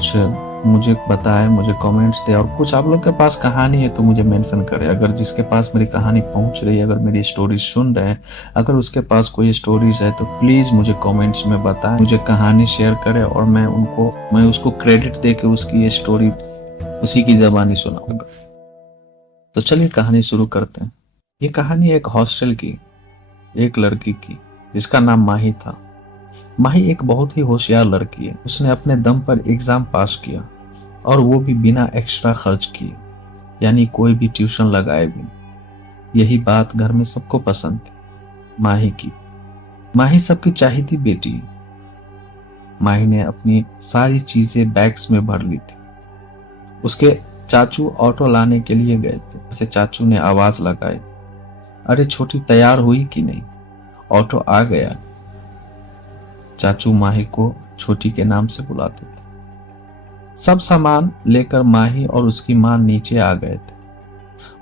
कुछ मुझे बताएं, मुझे कमेंट्स दे, और कुछ आप लोग के पास कहानी है तो मुझे मेंशन करें। अगर जिसके पास मेरी कहानी पहुंच रही है, अगर मेरी स्टोरी सुन रहे हैं, अगर उसके पास कोई स्टोरीज है तो प्लीज मुझे कमेंट्स में बताएं, मुझे कहानी शेयर करें और मैं उसको क्रेडिट दे के उसकी ये स्टोरी उसी की जबानी सुनाऊंगा। तो चलिए कहानी शुरू करते हैं। ये कहानी एक हॉस्टल की एक लड़की की जिसका नाम माही था। माही एक बहुत ही होशियार लड़की है। उसने अपने दम पर एग्जाम पास किया, और वो भी बिना एक्स्ट्रा खर्च किए, यानी कोई भी ट्यूशन लगाए भी। यही बात घर में सबको पसंद थी माही की। माही सबकी चाहती बेटी। माही ने अपनी सारी चीजें बैग्स में भर ली थी। उसके चाचू ऑटो लाने के लिए गए थे। ऐसे चाचू ने आवाज लगाई, अरे छोटी तैयार हुई कि नहीं? ऑटो आ गया। चाचू माही को छोटी के नाम से बुलाते थे। सब सामान लेकर माही और उसकी मां नीचे आ गए थे।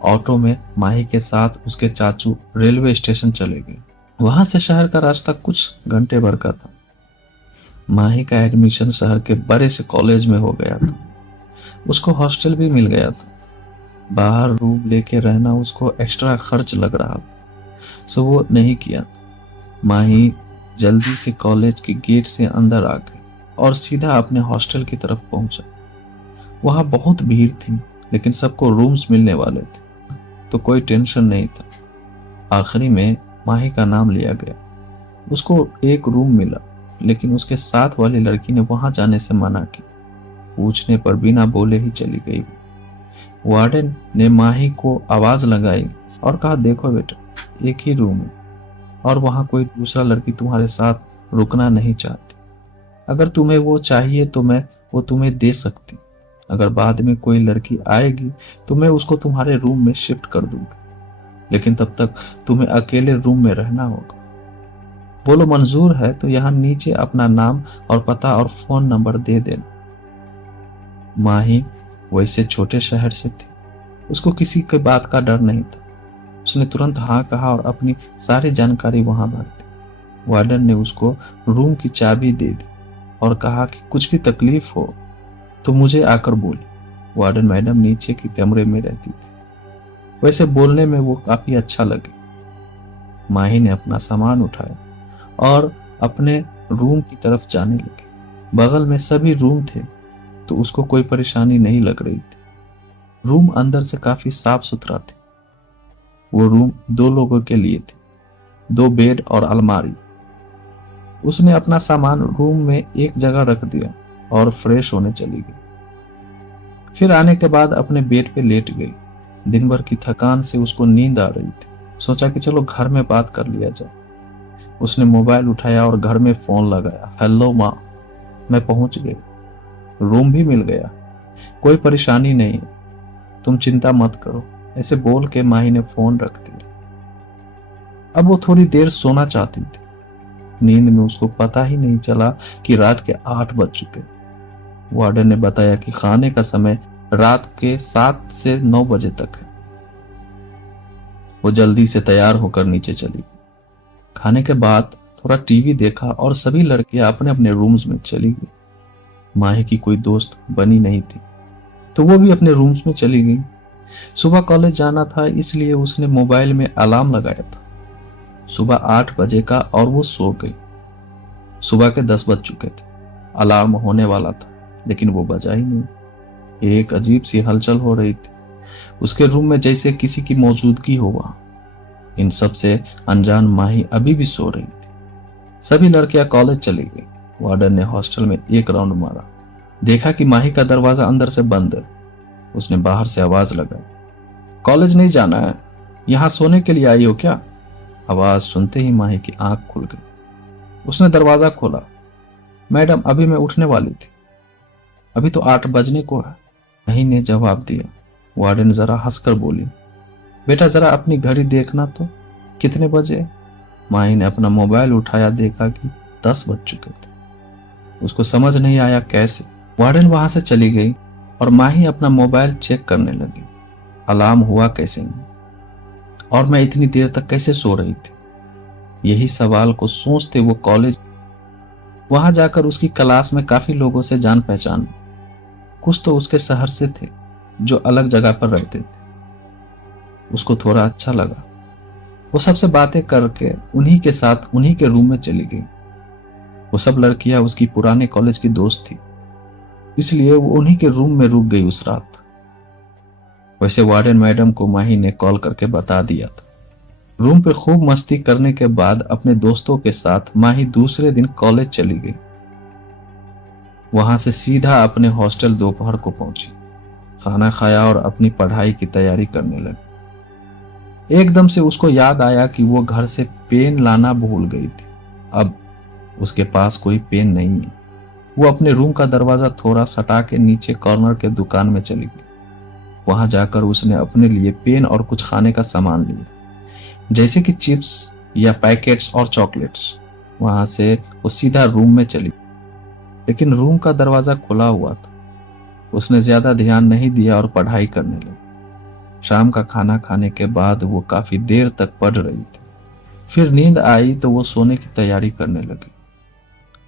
ऑटो में माही के साथ उसके चाचू रेलवे स्टेशन चले गए। वहां से शहर का रास्ता कुछ घंटे भर का था। माही का एडमिशन शहर के बड़े से कॉलेज में हो गया था। उसको हॉस्टल भी मिल गया था। बाहर रूम लेके रहना उसको एक्स्ट्रा खर्च लग रहा था, सो वो नहीं किया। माही जल्दी से कॉलेज के गेट से अंदर आ गई और सीधा अपने हॉस्टल की तरफ पहुंचा। वहां बहुत भीड़ थी, लेकिन सबको रूम्स मिलने वाले थे, तो कोई टेंशन नहीं था। आखिरी में माही का नाम लिया गया। उसको एक रूम मिला, लेकिन उसके साथ वाली लड़की ने वहां जाने से मना की। पूछने पर बिना बोले ही चली गई। वार्डन ने माही को आवाज लगाई और कहा, देखो बेटा, एक ही रूम है और वहां कोई दूसरा लड़की तुम्हारे साथ रुकना नहीं चाहती। अगर तुम्हें वो चाहिए तो मैं वो तुम्हें दे सकती। अगर बाद में कोई लड़की आएगी तो मैं उसको तुम्हारे रूम में शिफ्ट कर दूंगी, लेकिन तब तक तुम्हें अकेले रूम में रहना होगा। बोलो मंजूर है तो यहाँ नीचे अपना नाम और पता और फोन नंबर दे देना। माही वैसे छोटे शहर से थी, उसको किसी के बात का डर नहीं था। उसने तुरंत हाँ कहा और अपनी सारी जानकारी वहां भर दी। वार्डन ने उसको रूम की चाबी दे दी और कहा कि कुछ भी तकलीफ हो तो मुझे आकर बोली। वार्डन मैडम नीचे की कमरे में रहती थी। वैसे बोलने में वो काफी अच्छा लगे। माही ने अपना सामान उठाया और अपने रूम की तरफ जाने लगी। बगल में सभी रूम थे, तो उसको कोई परेशानी नहीं लग रही थी। रूम अंदर से काफी साफ सुथरा थे। वो रूम 2 लोगों के लिए थी, 2 बेड और अलमारी। उसने अपना सामान रूम में एक जगह रख दिया और फ्रेश होने चली गई। फिर आने के बाद अपने बेड पे लेट गई। दिन भर की थकान से उसको नींद आ रही थी। सोचा कि चलो घर में बात कर लिया जाए। उसने मोबाइल उठाया और घर में फोन लगाया। हेलो माँ, मैं पहुंच गई, रूम भी मिल गया, कोई परेशानी नहीं, तुम चिंता मत करो। ऐसे बोल के माही ने फोन रख दिया। अब वो थोड़ी देर सोना चाहती थी। नींद में उसको पता ही नहीं चला कि रात के 8 बज चुके। वार्डन ने बताया कि खाने का समय रात के 7 से 9 बजे तक है। वो जल्दी से तैयार होकर नीचे चली। खाने के बाद थोड़ा टीवी देखा और सभी लड़कियां अपने अपने रूम्स में चली गई। माही की कोई दोस्त बनी नहीं थी, तो वो भी अपने रूम्स में चली गई। सुबह कॉलेज जाना था, इसलिए उसने मोबाइल में अलार्म लगाया था सुबह 8 बजे का, और वो सो गई। सुबह के 10 बज चुके थे। अलार्म होने वाला था, लेकिन वो बजा ही नहीं। एक अजीब सी हलचल हो रही थी उसके रूम में, जैसे किसी की मौजूदगी हो वहां। इन सब से अनजान माही अभी भी सो रही थी। सभी लड़कियां कॉलेज चली गई। वार्डन ने हॉस्टल में एक राउंड मारा, देखा कि माही का दरवाजा अंदर से बंद है। उसने बाहर से आवाज लगाई, कॉलेज नहीं जाना है, यहां सोने के लिए आई हो क्या? आवाज सुनते ही माही की आंख खुल गई। उसने दरवाजा खोला। मैडम, अभी मैं उठने वाली थी, अभी तो 8 बजने को है, माही ने जवाब दिया। वार्डन जरा हंसकर बोली, बेटा जरा अपनी घड़ी देखना तो, कितने बजे? माही ने अपना मोबाइल उठाया, देखा कि 10 बज चुके थे। उसको समझ नहीं आया कैसे। वार्डन वहां से चली गई और माही अपना मोबाइल चेक करने लगी। अलार्म हुआ कैसे नहीं, और मैं इतनी देर तक कैसे सो रही थी? यही सवाल को सोचते वो कॉलेज, वहां जाकर उसकी क्लास में काफी लोगों से जान पहचान। कुछ तो उसके शहर से थे जो अलग जगह पर रहते थे। उसको थोड़ा अच्छा लगा। वो सबसे बातें करके उन्हीं के साथ उन्हीं के रूम में चली गई। वो सब लड़कियां उसकी पुराने कॉलेज की दोस्त थी, इसलिए वो उन्हीं के रूम में रुक गई उस रात। वैसे वार्डन मैडम को माही ने कॉल करके बता दिया था। रूम पे खूब मस्ती करने के बाद अपने दोस्तों के साथ माही दूसरे दिन कॉलेज चली गई। वहां से सीधा अपने हॉस्टल दोपहर को पहुंची, खाना खाया और अपनी पढ़ाई की तैयारी करने लगी। एकदम से उसको याद आया कि वो घर से पेन लाना भूल गई थी। अब उसके पास कोई पेन नहीं है। वो अपने रूम का दरवाजा थोड़ा सटा के नीचे कॉर्नर के दुकान में चली गई। वहां जाकर उसने अपने लिए पेन और कुछ खाने का सामान लिया, जैसे कि चिप्स या पैकेट्स और चॉकलेट्स। वहां से वो सीधा रूम में चली, लेकिन रूम का दरवाजा खुला हुआ था। उसने ज्यादा ध्यान नहीं दिया और पढ़ाई करने लगी। शाम का खाना खाने के बाद वो काफी देर तक पढ़ रही थी। फिर नींद आई तो वो सोने की तैयारी करने लगी।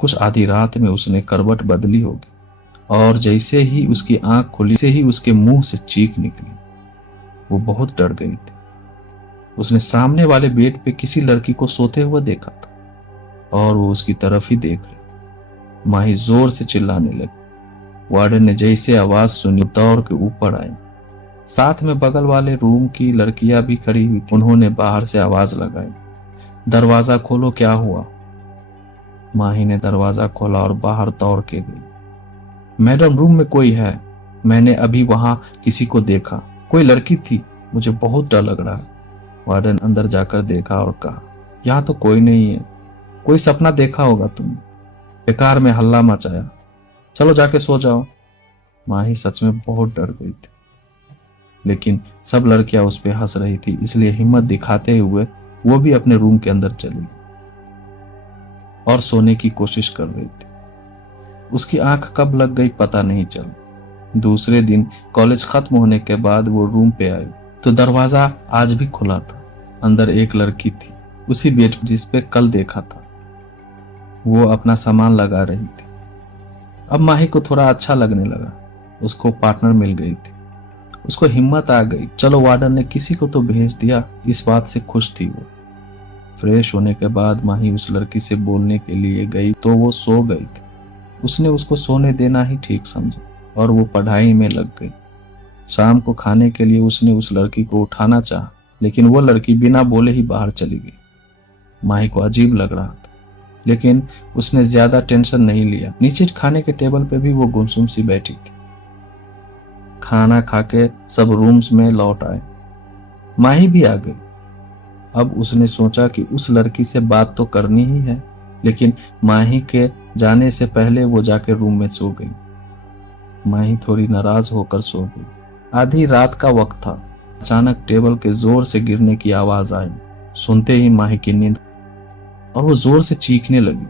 कुछ आधी रात में उसने करवट बदली होगी और जैसे ही उसकी आंख खुली से ही उसके मुंह से चीख निकली। वो बहुत डर गई थी। उसने सामने वाले बेड पे किसी लड़की को सोते हुए देखा था और वो उसकी तरफ ही देख रही। माही जोर से चिल्लाने लगी। वार्डन ने जैसे आवाज सुनी दौड़ के ऊपर आई। साथ में बगल वाले रूम की लड़कियां भी खड़ी हुई थी। उन्होंने बाहर से आवाज लगाई, दरवाजा खोलो, क्या हुआ? माही ने दरवाजा खोला और बाहर दौड़ के गई। मैडम, रूम में कोई है। मैंने अभी वहां किसी को देखा, कोई लड़की थी, मुझे बहुत डर लग रहा है। वार्डन अंदर जाकर देखा और कहा, यहाँ तो कोई नहीं है, कोई सपना देखा होगा तुमने, बेकार में हल्ला मचाया, चलो जाके सो जाओ। माही सच में बहुत डर गई थी, लेकिन सब लड़कियां उस पर हंस रही थी, इसलिए हिम्मत दिखाते हुए वो भी अपने रूम के अंदर चली और सोने की कोशिश कर रही थी। उसकी आंख कब लग गई पता नहीं चला। दूसरे दिन कॉलेज खत्म होने के बाद वो रूम पे आई तो दरवाजा आज भी खुला था। अंदर एक लड़की थी, उसी बेड जिस पे कल देखा था। वो अपना सामान लगा रही थी। अब माही को थोड़ा अच्छा लगने लगा, उसको पार्टनर मिल गई थी। उसको हिम्मत आ गई, चलो वार्डन ने किसी को तो भेज दिया, इस बात से खुश थी वो। फ्रेश होने के बाद माही उस लड़की से बोलने के लिए गई तो वो सो गई थी। उसने उसको सोने देना ही ठीक समझा और वो पढ़ाई में लग गई। शाम को खाने के लिए उसने उस लड़की को उठाना चाहा, लेकिन वो लड़की बिना बोले ही बाहर चली गई। माही को अजीब लग रहा था, लेकिन उसने ज्यादा टेंशन नहीं लिया। नीचे खाने के टेबल पे भी वो गुमसुम सी बैठी थी। खाना खाके सब रूम्स में लौट आए। माही भी आ गई। अब उसने सोचा कि उस लड़की से बात तो करनी ही है, लेकिन माही के जाने से पहले वो जाके रूम में सो गई। माही थोड़ी नाराज होकर सो गई। आधी रात का वक्त था। अचानक टेबल के जोर से गिरने की आवाज आई। सुनते ही माही की नींद और वो जोर से चीखने लगी,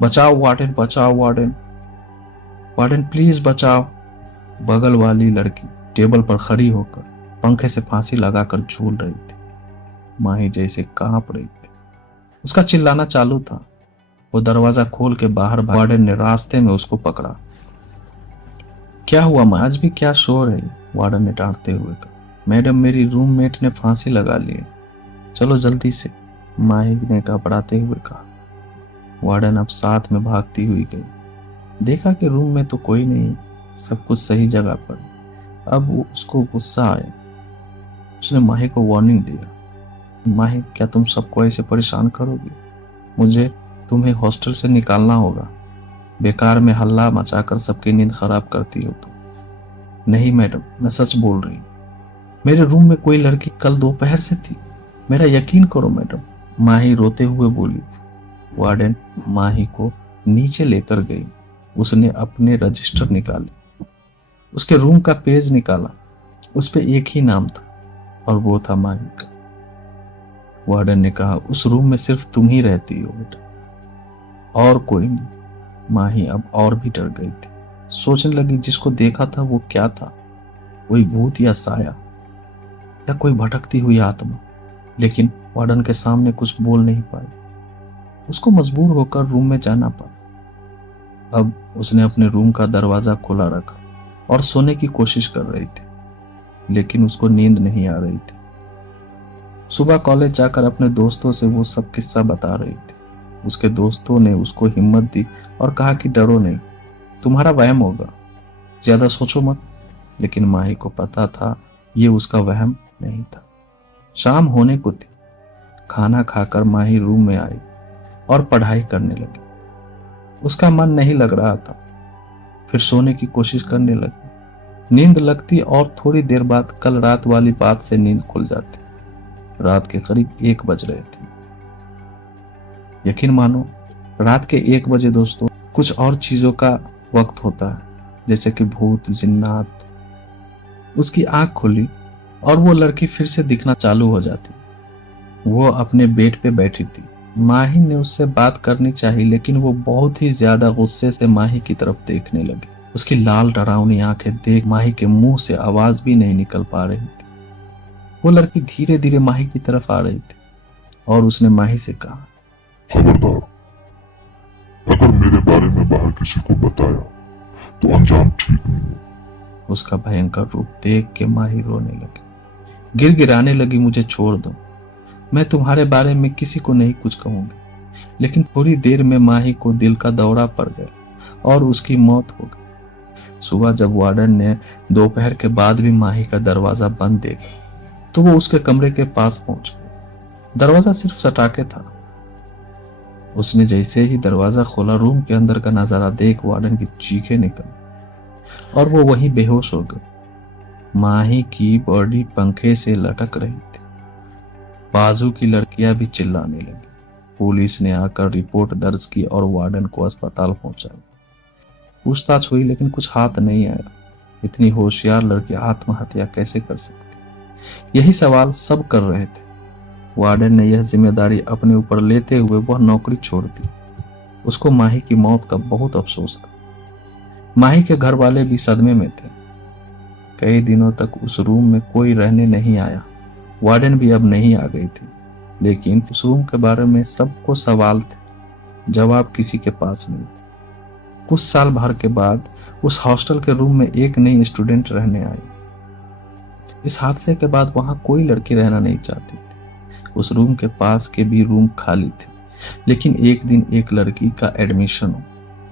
बचाओ वार्डन, बचाओ वार्डन, वार्डन प्लीज बचाओ। बगल वाली लड़की टेबल पर खड़ी होकर पंखे से फांसी लगाकर झूल रही थी। माही जैसे कांप रही थी। उसका चिल्लाना चालू था। वो दरवाजा खोल के बाहर भागा। वार्डन ने रास्ते में उसको पकड़ा। क्या हुआ माँ, आज भी क्या शोर है? वार्डन ने डांटते हुए कहा, मैडम मेरी रूममेट ने फांसी लगा ली है, चलो जल्दी से, माही ने घबराते हुए कहा। वार्डन अब साथ में भागती हुई गई। देखा कि रूम में तो कोई नहीं, सब कुछ सही जगह पर। अब उसको गुस्सा आया। उसने माही को वार्निंग दिया, माही क्या तुम सबको ऐसे परेशान करोगी? मुझे तुम्हें हॉस्टल से निकालना होगा। बेकार में हल्ला मचाकर सबकी नींद खराब करती हो तुम। नहीं मैडम, मैं सच बोल रही हूँ, मेरे रूम में कोई लड़की कल दोपहर से थी, मेरा यकीन करो मैडम, माही रोते हुए बोली। वार्डन माही को नीचे लेकर गई। उसने अपने रजिस्टर निकाले, उसके रूम का पेज निकाला। उस पे एक ही नाम था और वो था माही का। वार्डन ने कहा, उस रूम में सिर्फ तुम ही रहती हो बेटा, और कोई नहीं। माही अब और भी डर गई थी। सोचने लगी जिसको देखा था वो क्या था, कोई भूत या साया या कोई भटकती हुई आत्मा। लेकिन वार्डन के सामने कुछ बोल नहीं पाई। उसको मजबूर होकर रूम में जाना पड़ा। अब उसने अपने रूम का दरवाजा खुला रखा और सोने की कोशिश कर रही थी, लेकिन उसको नींद नहीं आ रही थी। सुबह कॉलेज जाकर अपने दोस्तों से वो सब किस्सा बता रही थी। उसके दोस्तों ने उसको हिम्मत दी और कहा कि डरो नहीं, तुम्हारा वहम होगा, ज्यादा सोचो मत। लेकिन माही को पता था ये उसका वहम नहीं था। शाम होने को थी। खाना खाकर माही रूम में आई और पढ़ाई करने लगी। उसका मन नहीं लग रहा था। फिर सोने की कोशिश करने लगी। नींद लगती और थोड़ी देर बाद कल रात वाली बात से नींद खुल जाती। रात के करीब 1 बज रहे थे। यकीन मानो, रात के 1 बजे दोस्तों कुछ और चीजों का वक्त होता है, जैसे कि भूत, जिन्नात। उसकी आंख खुली और वो लड़की फिर से दिखना चालू हो जाती। वो अपने बेड पे बैठी थी। माही ने उससे बात करनी चाहिए, लेकिन वो बहुत ही ज्यादा गुस्से से माही की तरफ देखने लगी। उसकी लाल डरावनी आंखें देख माही के मुंह से आवाज भी नहीं निकल पा रही थी। वो लड़की धीरे धीरे माही की तरफ आ रही थी और उसने माही से कहा, खबरदार, अगर मेरे बारे में बाहर किसी को बताया तो अंजाम ठीक नहीं हो। उसका भयंकर रूप देख के माही रोने लगी, गिड़गिड़ाने लगी, मुझे छोड़ दो, मैं तुम्हारे बारे में किसी को नहीं कुछ कहूंगी। लेकिन थोड़ी देर में माही को दिल का दौरा पड़ गया और उसकी मौत हो गई। सुबह जब वार्डन ने दोपहर के बाद भी माही का दरवाजा बंद देखा तो वो उसके कमरे के पास पहुंच गया। दरवाजा सिर्फ सटाके था। उसने जैसे ही दरवाजा खोला, रूम के अंदर का नजारा देख वार्डन की चीखें निकली और वो वहीं बेहोश हो गई। माही की बॉडी पंखे से लटक रही थी। बाजू की लड़कियां भी चिल्लाने लगी। पुलिस ने आकर रिपोर्ट दर्ज की और वार्डन को अस्पताल पहुंचाया। पूछताछ हुई, लेकिन कुछ हाथ नहीं आया। इतनी होशियार लड़की आत्महत्या कैसे कर सकती? यही सवाल सब कर रहे थे। वार्डन ने यह जिम्मेदारी अपने ऊपर लेते हुए वह नौकरी छोड़ दी। उसको माही की मौत का बहुत अफसोस था। माही के घर वाले भी सदमे में थे। कई दिनों तक उस रूम में कोई रहने नहीं आया। वार्डन भी अब नहीं आ गई थी, लेकिन उस रूम के बारे में सबको सवाल थे, जवाब किसी के पास नहीं थे। कुछ साल भर के बाद उस हॉस्टल के रूम में एक नई स्टूडेंट रहने आई। इस हादसे के बाद वहां कोई लड़की रहना नहीं चाहती थी। उस रूम के पास के भी रूम खाली थे। लेकिन एक दिन एक लड़की का एडमिशन हो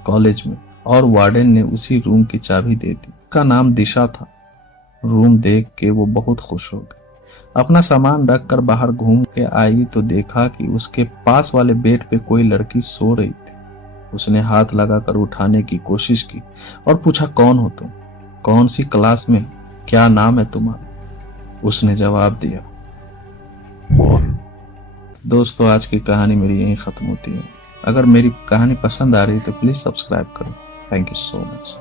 कॉलेज में और वार्डन ने उसी रूम की चाबी दे दी। उसका नाम दिशा था। रूम देख के वो बहुत खुश हो गई। अपना सामान रख कर बाहर घूम के आई तो देखा कि उसके पास वाले बेड पे कोई लड़की सो रही थी। उसने हाथ लगाकर उठाने की कोशिश की और पूछा, कौन हो तुम? कौन सी क्लास में? क्या नाम है तुम्हारा? उसने जवाब दिया, माही। दोस्तों, आज की कहानी मेरी यहीं खत्म होती है। अगर मेरी कहानी पसंद आ रही है तो प्लीज सब्सक्राइब करो। Thank you so much.